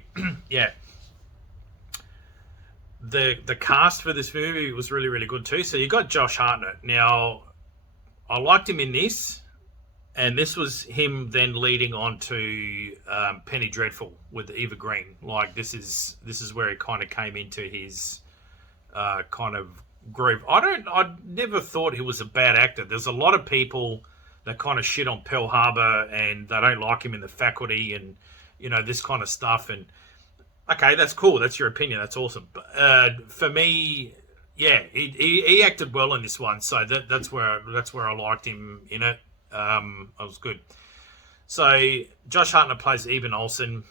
yeah. The cast for this movie was really, really good too. So you got Josh Hartnett. Now, I liked him in this, and this was him then leading on to Penny Dreadful with Eva Green. This is where he kind of came into his kind of groove. I never thought he was a bad actor. There's a lot of people they kind of shit on Pearl Harbor, and they don't like him in the faculty, and this kind of stuff. And okay, that's cool. That's your opinion. That's awesome. But for me, yeah, he acted well in this one, so that's where I liked him in it. It was good. So Josh Hartnett plays Eben Olsen.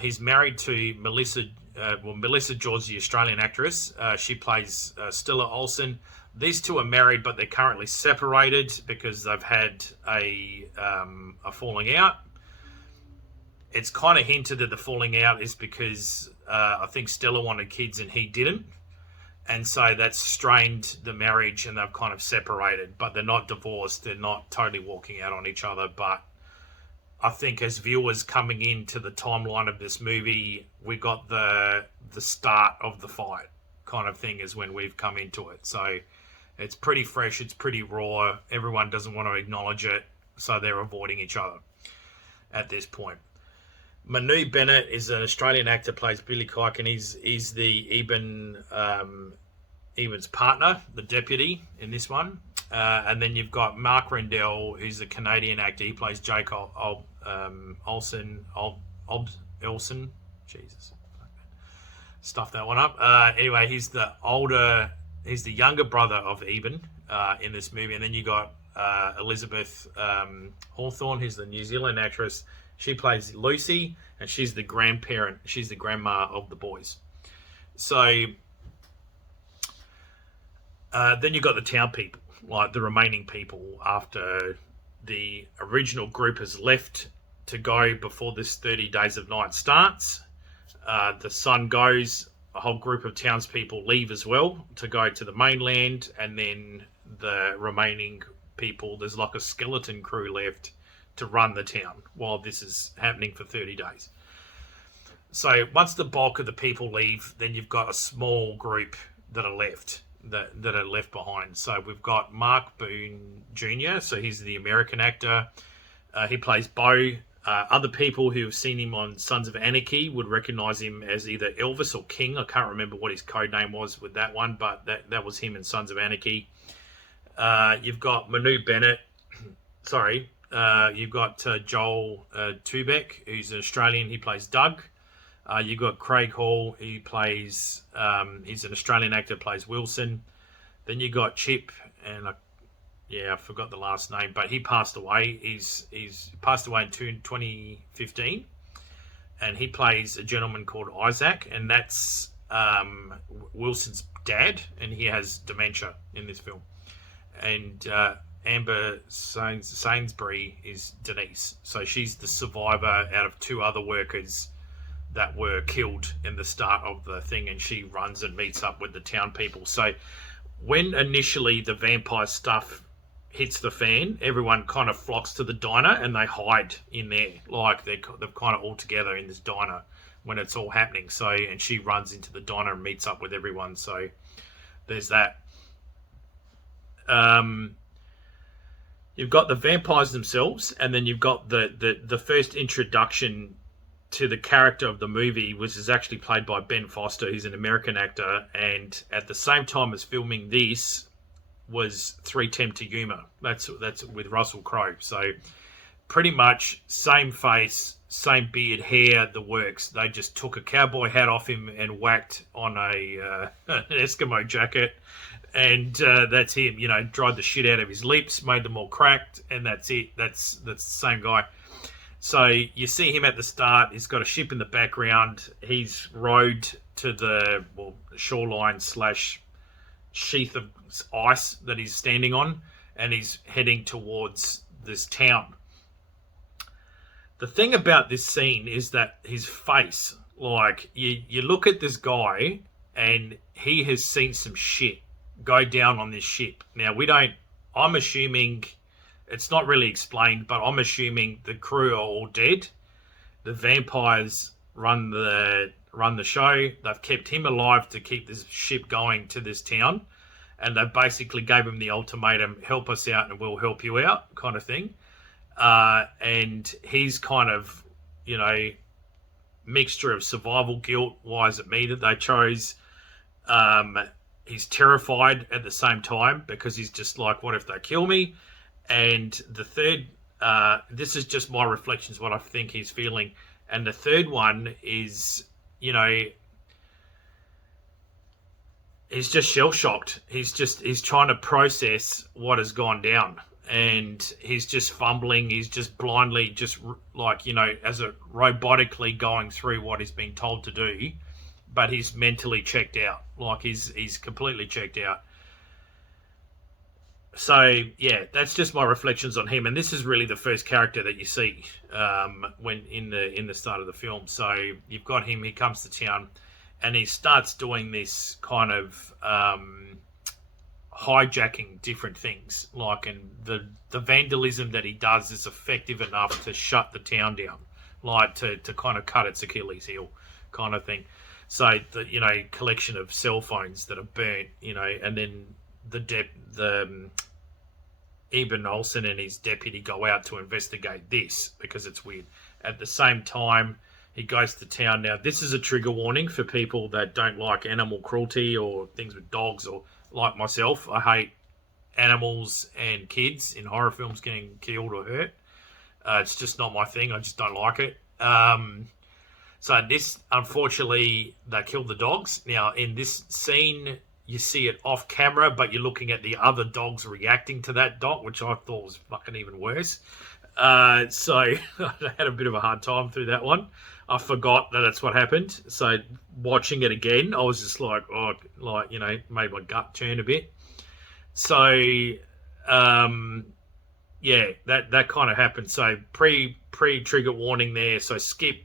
He's married to Melissa George, the Australian actress. She plays Stella Olsen. These two are married, but they're currently separated because they've had a falling out. It's kind of hinted that the falling out is because I think Stella wanted kids and he didn't. And so that's strained the marriage, and they've kind of separated. But they're not divorced. They're not totally walking out on each other. But I think as viewers coming into the timeline of this movie, we got the start of the fight kind of thing is when we've come into it. So it's pretty fresh. It's pretty raw. Everyone doesn't want to acknowledge it. So they're avoiding each other at this point. Manu Bennett is an Australian actor, plays Billy Kike, and he's the Eben's partner, the deputy in this one. And then you've got Mark Rendell, who's a Canadian actor. He plays Jake Olsen. Jesus, stuff that one up. Anyway, he's the younger brother of Eben in this movie. And then you got Elizabeth Hawthorne, who's the New Zealand actress. She plays Lucy, and she's the grandparent. She's the grandma of the boys. So then you've got the town people, like the remaining people after the original group has left to go before this 30 Days of Night starts. The sun goes, a whole group of townspeople leave as well to go to the mainland, and then the remaining people, there's like a skeleton crew left to run the town while this is happening for 30 days. So once the bulk of the people leave, then you've got a small group that are left behind. So we've got Mark Boone Jr. So he's the American actor. He plays Bo. Other people who have seen him on Sons of Anarchy would recognize him as either Elvis or King. I can't remember what his code name was with that one, but that was him in Sons of Anarchy. You've got Manu Bennett. Sorry. You've got Joel Tubeck, who's an Australian. He plays Doug. You've got Craig Hall. He plays. He's an Australian actor. Plays Wilson. Then you got Chip, and I forgot the last name, but he passed away. He's passed away in 2015, and he plays a gentleman called Isaac, and that's Wilson's dad, and he has dementia in this film. And Amber Sainsbury is Denise. So she's the survivor out of two other workers that were killed in the start of the thing, and she runs and meets up with the town people. So when initially the vampire stuff hits the fan, everyone kind of flocks to the diner and they hide in there. Like they're kind of all together in this diner when it's all happening. So, and she runs into the diner and meets up with everyone. So there's that. You've got the vampires themselves, and then you've got the first introduction to the character of the movie, which is actually played by Ben Foster. He's an American actor, and at the same time as filming this was 3:10 to Yuma. That's with Russell Crowe. So pretty much same face, same beard, hair, the works. They just took a cowboy hat off him and whacked on an Eskimo jacket. And that's him, dried the shit out of his lips, made them all cracked, and that's it. That's the same guy. So you see him at the start. He's got a ship in the background. He's rowed to the shoreline / sheath of ice that he's standing on, and he's heading towards this town. The thing about this scene is that his face, like, you look at this guy, and he has seen some shit go down on this ship. Now, I'm assuming, it's not really explained, but I'm assuming the crew are all dead. The vampires run the show. They've kept him alive to keep this ship going to this town. And they basically gave him the ultimatum, help us out and we'll help you out, kind of thing. And he's kind of, mixture of survival guilt. Why is it me that they chose? He's terrified at the same time because he's just like, what if they kill me? And the third, this is just my reflections, what I think he's feeling. And the third one is, you know, he's just shell shocked. He's trying to process what has gone down, and he's just fumbling. He's just blindly, just like, you know, as a robotically going through what he's been told to do, but he's mentally checked out. Like he's completely checked out. So yeah, that's just my reflections on him, and this is really the first character that you see when in the start of the film. So you've got him. He comes to town, and he starts doing this kind of hijacking different things, like, and the vandalism that he does is effective enough to shut the town down, like to kind of cut its Achilles heel, kind of thing. So the, you know, collection of cell phones that are burnt, you know, and then the Eben Olsen and his deputy go out to investigate this because it's weird. At the same time, he goes to town. Now, this is a trigger warning for people that don't like animal cruelty or things with dogs, or like myself. I hate animals and kids in horror films getting killed or hurt. It's just not my thing. I just don't like it. So this, unfortunately, they killed the dogs. Now, in this scene, you see it off camera, but you're looking at the other dogs reacting to that dog, which I thought was fucking even worse. So I had a bit of a hard time through that one. I forgot that that's what happened. So watching it again, I was just like, oh, like, you know, made my gut turn a bit. So, yeah, that kind of happened. So pre-trigger warning there. So skip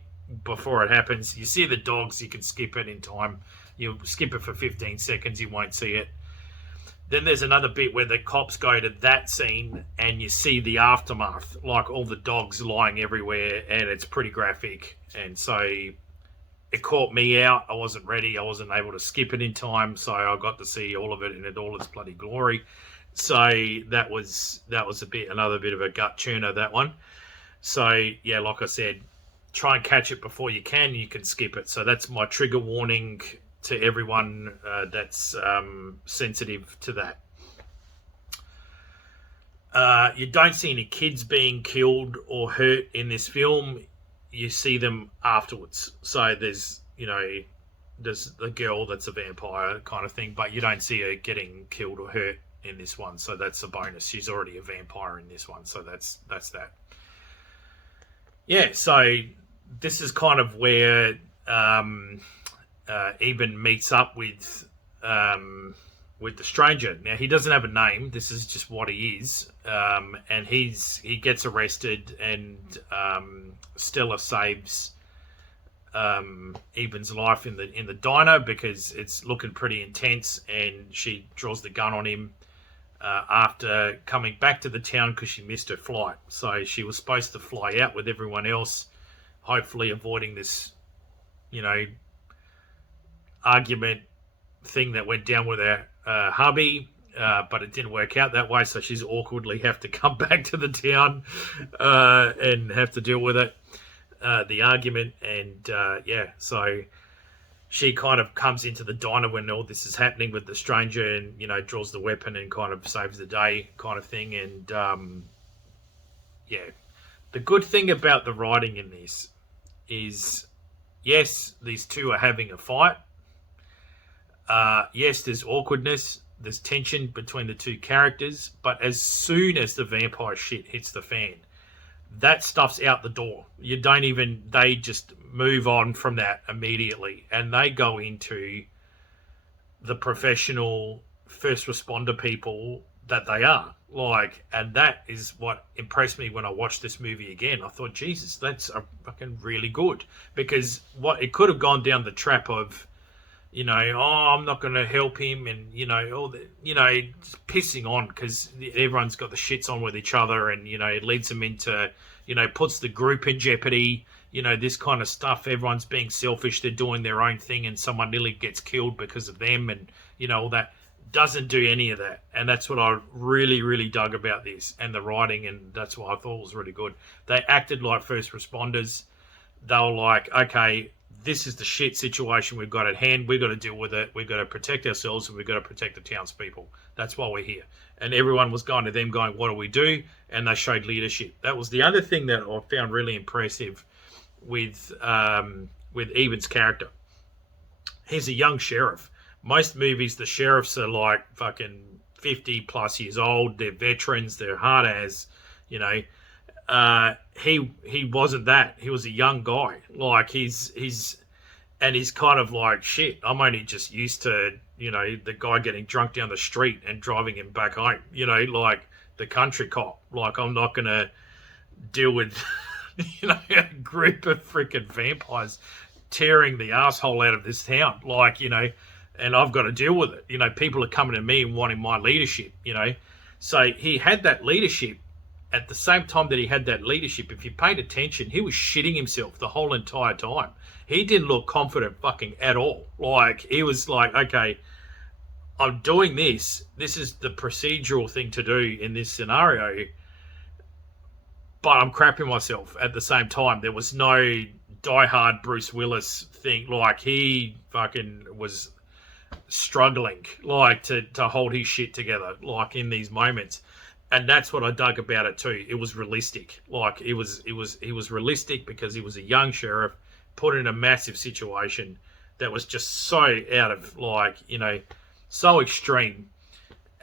before it happens. You see the dogs, you can skip it in time. You'll skip it for 15 seconds, you won't see it. Then there's another bit where the cops go to that scene and you see the aftermath, like all the dogs lying everywhere, and it's pretty graphic. And so it caught me out. I wasn't ready. I wasn't able to skip it in time, so I got to see all of it in all its bloody glory. So that was another bit of a gut churner, that one. So yeah, like I said, try and catch it before you can. You can skip it. So that's my trigger warning to everyone that's sensitive to that. You don't see any kids being killed or hurt in this film. You see them afterwards. So there's the girl that's a vampire kind of thing, but you don't see her getting killed or hurt in this one. So that's a bonus. She's already a vampire in this one. So that's that. Yeah, so this is kind of where Eben meets up with the stranger. Now, he doesn't have a name. This is just what he is. And he gets arrested, and Stella saves Eben's life in the diner because it's looking pretty intense, and she draws the gun on him after coming back to the town because she missed her flight. So she was supposed to fly out with everyone else, hopefully avoiding this, you know, argument thing that went down with her hubby, but it didn't work out that way, so she's awkwardly have to come back to the town and have to deal with it, the argument. And yeah, so she kind of comes into the diner when all this is happening with the stranger, and, you know, draws the weapon and kind of saves the day kind of thing. And yeah, the good thing about the writing in this is, yes, these two are having a fight. Yes, there's awkwardness, there's tension between the two characters, but as soon as the vampire shit hits the fan, that stuff's out the door. They just move on from that immediately, and they go into the professional first responder people that they are. Like, and that is what impressed me when I watched this movie again. I thought, Jesus, that's fucking really good, because it could have gone down the trap of, you know, oh, I'm not going to help him, and, you know, all the, you know, just pissing on because everyone's got the shits on with each other, and, you know, it leads them into, you know, puts the group in jeopardy, you know, this kind of stuff. Everyone's being selfish, they're doing their own thing, and someone nearly gets killed because of them, and, you know, all that. Doesn't do any of that, and that's what I really, really dug about this and the writing, and that's what I thought was really good. They acted like first responders. They were like, okay, this is the shit situation we've got at hand. We've got to deal with it. We've got to protect ourselves, and we've got to protect the townspeople. That's why we're here. And everyone was going to them going, what do we do? And they showed leadership. That was the other thing that I found really impressive with Eben's character. He's a young sheriff. Most movies, the sheriffs are like fucking 50 plus years old. They're veterans. They're hard as, you know. He wasn't that. He was a young guy. Like he's kind of like, shit, I'm only just used to, you know, the guy getting drunk down the street and driving him back home, you know, like the country cop. Like, I'm not going to deal with, you know, a group of freaking vampires tearing the asshole out of this town. Like, you know, and I've got to deal with it. You know, people are coming to me and wanting my leadership, you know. So he had that leadership. At the same time that he had that leadership, if you paid attention, he was shitting himself the whole entire time. He didn't look confident fucking at all. Like, he was like, okay, I'm doing this. This is the procedural thing to do in this scenario. But I'm crapping myself at the same time. There was no diehard Bruce Willis thing. Like, he fucking was struggling, like, to hold his shit together, like, in these moments. And that's what I dug about it too. It was realistic. Like, he was realistic because he was a young sheriff put in a massive situation that was just so out of, like, you know, so extreme.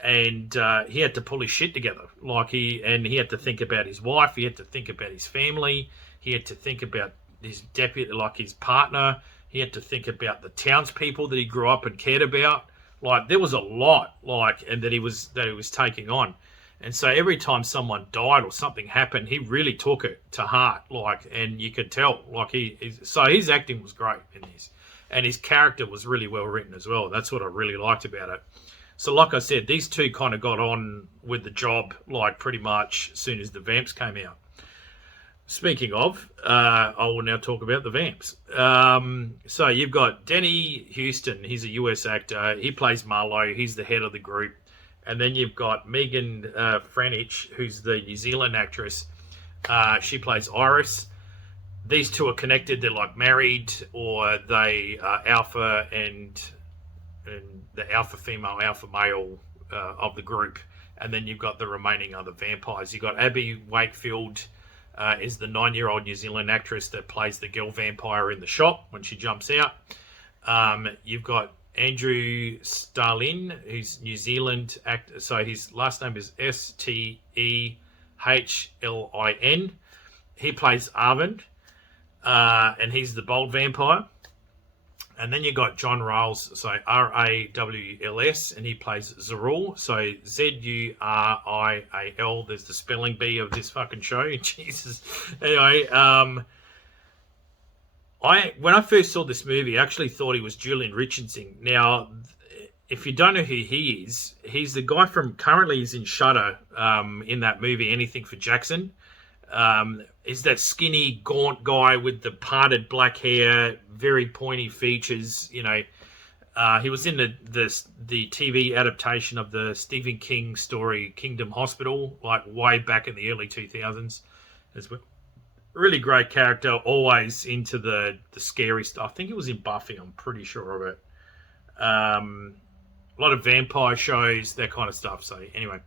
And he had to pull his shit together. Like, he had to think about his wife. He had to think about his family. He had to think about his deputy, like his partner. He had to think about the townspeople that he grew up and cared about. Like, there was a lot, like, and that he was taking on. And so every time someone died or something happened, he really took it to heart, like, and you could tell, like, so his acting was great in this, and his character was really well written as well. That's what I really liked about it. So, like I said, these two kind of got on with the job, like, pretty much as soon as the Vamps came out. Speaking of, I will now talk about the Vamps. So you've got Denny Houston. He's a US actor. He plays Marlowe. He's the head of the group. And then you've got Megan Franich, who's the New Zealand actress. She plays Iris. These two are connected. They're like married, or they are alpha and the alpha female, alpha male of the group. And then you've got the remaining other vampires. You've got Abby Wakefield, is the 9-year-old New Zealand actress that plays the girl vampire in the shop when she jumps out. You've got Andrew Starlin, who's New Zealand actor. So his last name is Stehlin. He plays Arvind, and he's the bold vampire. And then you got John Rawls, so Rawls, and he plays Zurul, so Zurial. There's the spelling bee of this fucking show. Jesus. Anyway, when I first saw this movie, I actually thought he was Julian Richardson. Now, if you don't know who he is, he's the guy currently he's in Shudder, in that movie, Anything for Jackson. Is that skinny, gaunt guy with the parted black hair, very pointy features, you know. He was in the TV adaptation of the Stephen King story, Kingdom Hospital, like way back in the early 2000s. It's a really great character, always into the scary stuff. I think it was in Buffy, I'm pretty sure of it. A lot of vampire shows, that kind of stuff. So anyway,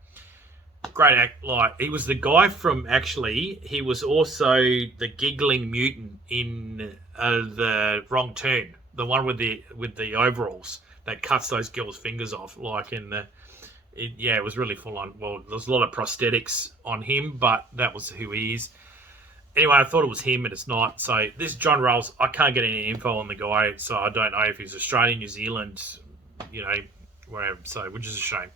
great act. Like, he was the guy from, actually, he was also the giggling mutant in The Wrong Turn, the one with the overalls that cuts those girls' fingers off. Like, it was really full on. Well, there's a lot of prosthetics on him, but that was who he is. Anyway, I thought it was him, and it's not. So this John Rawls, I can't get any info on the guy, so I don't know if he's Australian, New Zealand, you know, wherever. So, which is a shame.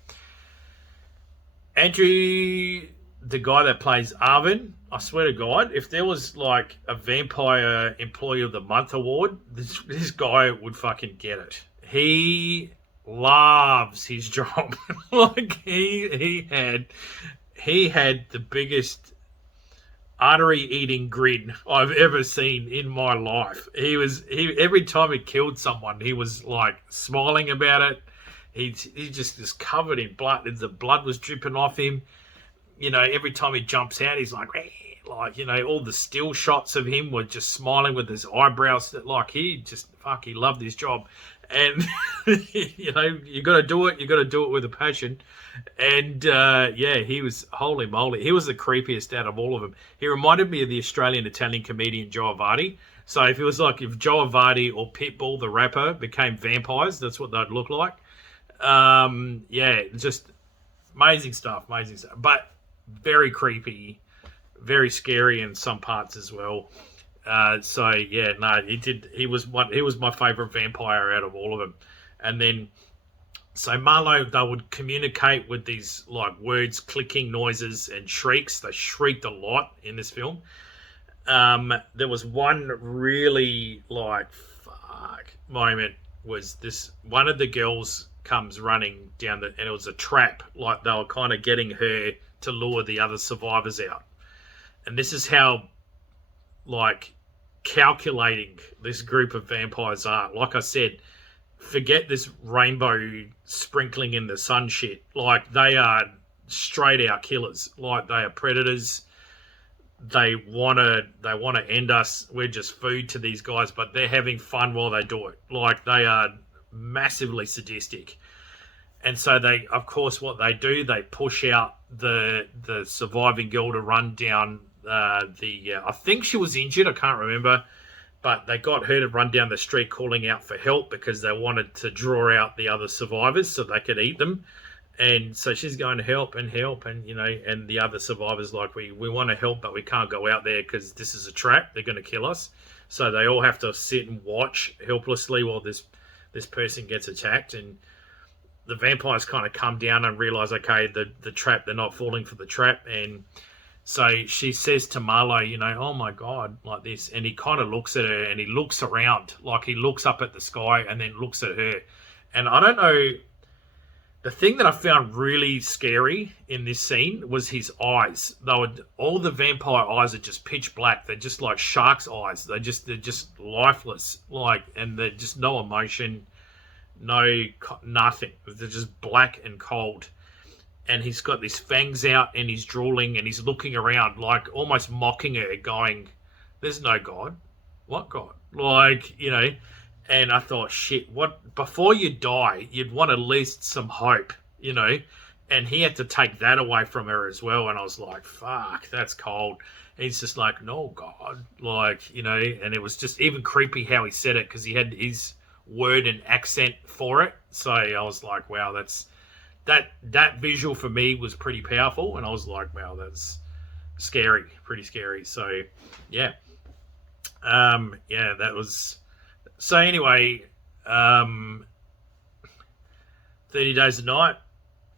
Andrew, the guy that plays Arvin, I swear to God, if there was like a Vampire Employee of the Month award, this guy would fucking get it. He loves his job. Like, he had the biggest artery eating grin I've ever seen in my life. He every time he killed someone, he was like smiling about it. He just is covered in blood. The blood was dripping off him. You know, every time he jumps out, he's like, like, you know, all the still shots of him were just smiling with his eyebrows. That like he loved his job, and you know, you got to do it. You got to do it with a passion. And he was, holy moly, he was the creepiest out of all of them. He reminded me of the Australian Italian comedian Joe Avardi. So if it was like if Joe Avardi or Pitbull the rapper became vampires, that's what they'd look like. Just amazing stuff, but very creepy, very scary in some parts as well. He was my favorite vampire out of all of them. And then, so Marlo, they would communicate with these like words, clicking noises and shrieks. They shrieked a lot in this film. There was one really like fuck moment, was this one of the girls comes running down and it was a trap, like they were kind of getting her to lure the other survivors out. And this is how like calculating this group of vampires are. Like I said, forget this rainbow sprinkling in the sun shit. Like they are straight out killers. Like they are predators. They wanna end us. We're just food to these guys, but they're having fun while they do it. Like they are massively sadistic. And so they, of course, what they do, they push out the surviving girl to run down I think she was injured, I can't remember, but they got her to run down the street calling out for help because they wanted to draw out the other survivors so they could eat them. And so she's going to help, and you know, and the other survivors like, we want to help, but we can't go out there because this is a trap. They're going to kill us. So they all have to sit and watch helplessly while this person gets attacked. And the vampires kind of come down and realize, okay, the trap, they're not falling for the trap. And so she says to Marlo, you know, oh my God, like this. And he kind of looks at her and he looks around, like he looks up at the sky and then looks at her. And I don't know, the thing that I found really scary in this scene was his eyes. All the vampire eyes are just pitch black. They're just like shark's eyes. They're just lifeless, like, and they're just no emotion, nothing. They're just black and cold. And he's got these fangs out and he's drooling and he's looking around like almost mocking her, going, there's no God. What God? Like, you know. And I thought, shit, what, before you die, you'd want at least some hope, you know. And he had to take that away from her as well. And I was like, fuck, that's cold. And he's just like, no God. Like, you know, and it was just even creepy how he said it because he had his word and accent for it. So I was like, wow, that visual for me was pretty powerful. And I was like, wow, that's scary, pretty scary. So, yeah. That was... So anyway, 30 Days a Night,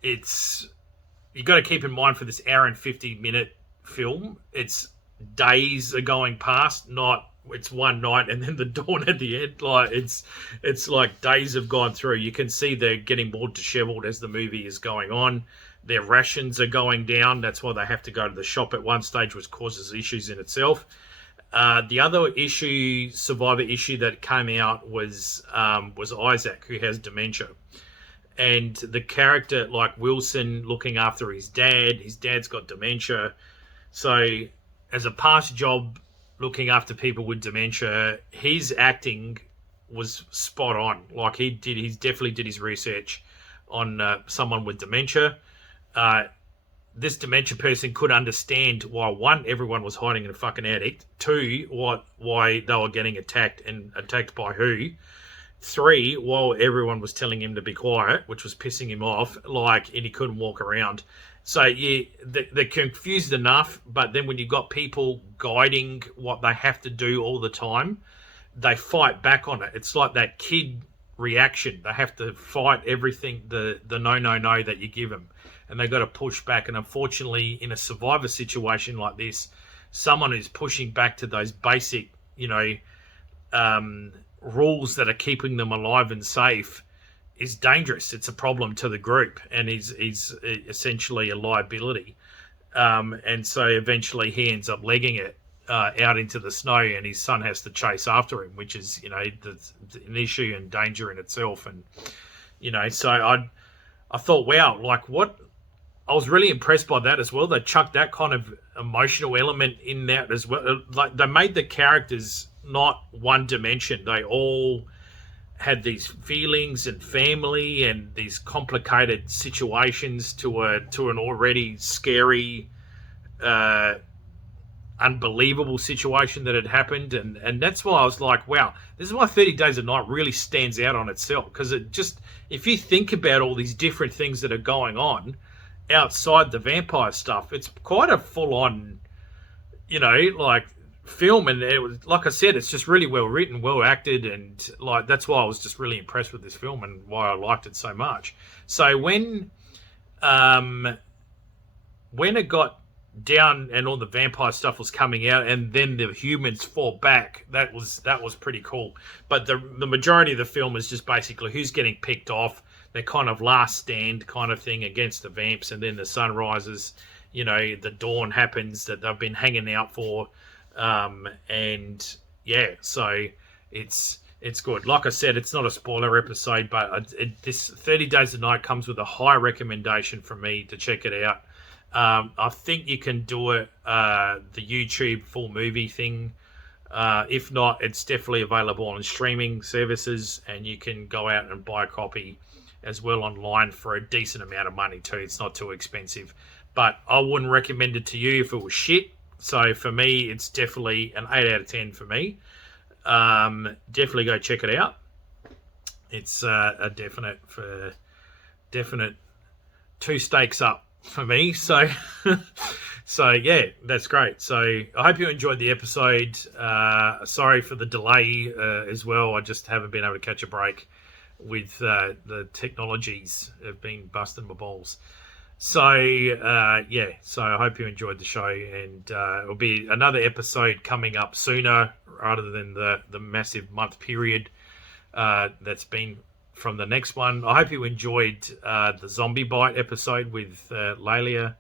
you got to keep in mind for this hour and 50-minute film, it's days are going past, not it's one night and then the dawn at the end. Like it's like days have gone through. You can see they're getting more disheveled as the movie is going on. Their rations are going down. That's why they have to go to the shop at one stage, which causes issues in itself. The other survivor issue that came out was Isaac, who has dementia. And the character, like Wilson, looking after his dad's got dementia. So as a past job looking after people with dementia, his acting was spot on. Like he definitely did his research on someone with dementia. This dementia person could understand why, one, everyone was hiding in a fucking attic. Two, why they were getting attacked and attacked by who. Three, while everyone was telling him to be quiet, which was pissing him off, like, and he couldn't walk around. So, yeah, they're confused enough, but then when you've got people guiding what they have to do all the time, they fight back on it. It's like that kid reaction. They have to fight everything, the no that you give them. And they've got to push back. And unfortunately, in a survivor situation like this, someone who's pushing back to those basic, you know, rules that are keeping them alive and safe is dangerous. It's a problem to the group, and he's essentially a liability. And so eventually he ends up legging it out into the snow, and his son has to chase after him, which is, you know, an issue and danger in itself. And, you know, so I thought, wow, like what I was really impressed by that as well. They chucked that kind of emotional element in that as well. Like they made the characters not one dimension. They all had these feelings and family and these complicated situations to an already scary, unbelievable situation that had happened, and that's why I was like, wow, this is why 30 Days of Night really stands out on itself, because it just, if you think about all these different things that are going on outside the vampire stuff, it's quite a full-on, like film, and it was, like I said, it's just really well written, well acted, and like that's why I was just really impressed with this film and why I liked it so much. So when it got down and all the vampire stuff was coming out, and then the humans fall back, that was pretty cool. But the majority of the film is just basically who's getting picked off, their kind of last stand kind of thing against the vamps, and then the sun rises, the dawn happens that they've been hanging out for, and yeah, so it's good. Like I said, it's not a spoiler episode, but this 30 Days of Night comes with a high recommendation from me to check it out. I think you can do it, the YouTube full movie thing. If not, it's definitely available on streaming services, and you can go out and buy a copy as well online for a decent amount of money too. It's not too expensive, but I wouldn't recommend it to you if it was shit. So for me, it's definitely an 8 out of 10 for me. Definitely go check it out. It's a definite 2 stakes up for me. So yeah, that's great. So I hope you enjoyed the episode. Sorry for the delay as well. I just haven't been able to catch a break with the technologies have been busting my balls. So yeah, so I hope you enjoyed the show, and it'll be another episode coming up sooner rather than the massive month period that's been from the next one. I hope you enjoyed the Zombie Bite episode with Lelia.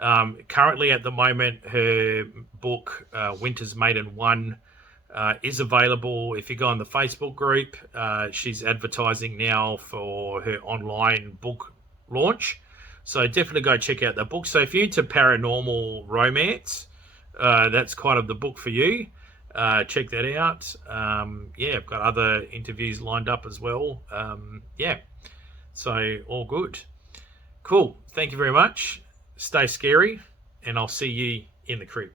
Currently at the moment, her book Winter's Maiden 1 is available. If you go on the Facebook group, she's advertising now for her online book launch. So definitely go check out the book. So if you're into paranormal romance, that's kind of the book for you. Check that out. Yeah, I've got other interviews lined up as well. Yeah, so all good. Cool. Thank you very much. Stay scary, and I'll see you in the crib.